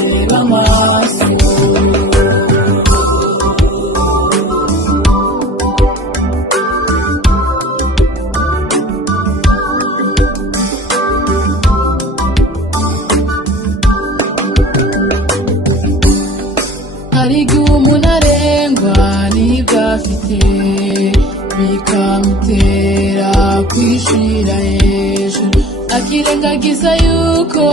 tuzareba amaso. Hari igihe umuntu arengwa n'ibyo afite bikamutera kwishira hejuru, akirengagiza yuko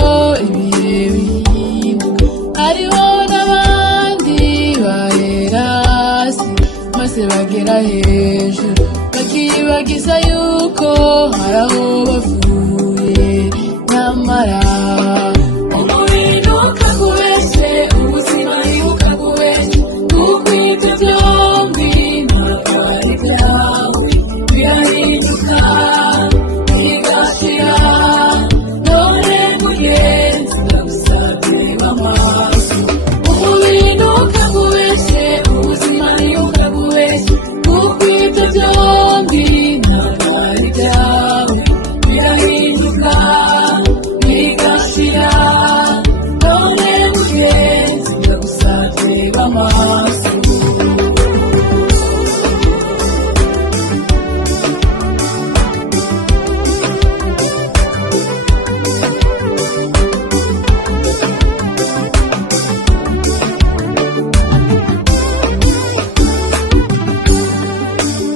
ibihe bihinduka. Hariho n'abandi bahera hasi maze bagera hejuru, bakiyibagiza yuko hari aho bavuye. Nyamara umubiri ukakubeshye, ubuzima bukakubeshya, kuko ibyo byombi ntabwo ari ibyawe. Birahinduka bigashira, none mugenzi ndagusabye amaso. Umubiri ukakubeshye, ubuzima bukakubeshya, kuko ibyo byombi ntabwo ari ibyawe. Birahinduka bigashira, none mugenzi ndagusabye amaso.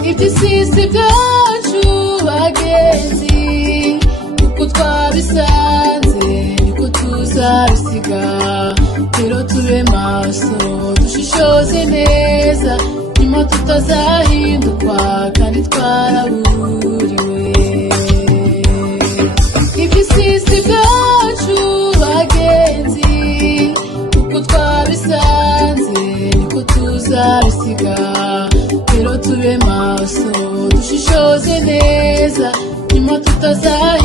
Iby'isi byacu bagenzi, uko twabisanze niko tuzabisiga. Rero tube maso, dushishoze neza, nyuma tutazahindukwa kandi twaraburiwe. Iby'isi byacu bagenzi, uko twabisanze niko tuzabisiga. Rero tube maso, dushishoze neza, nyuma tutazahindukwa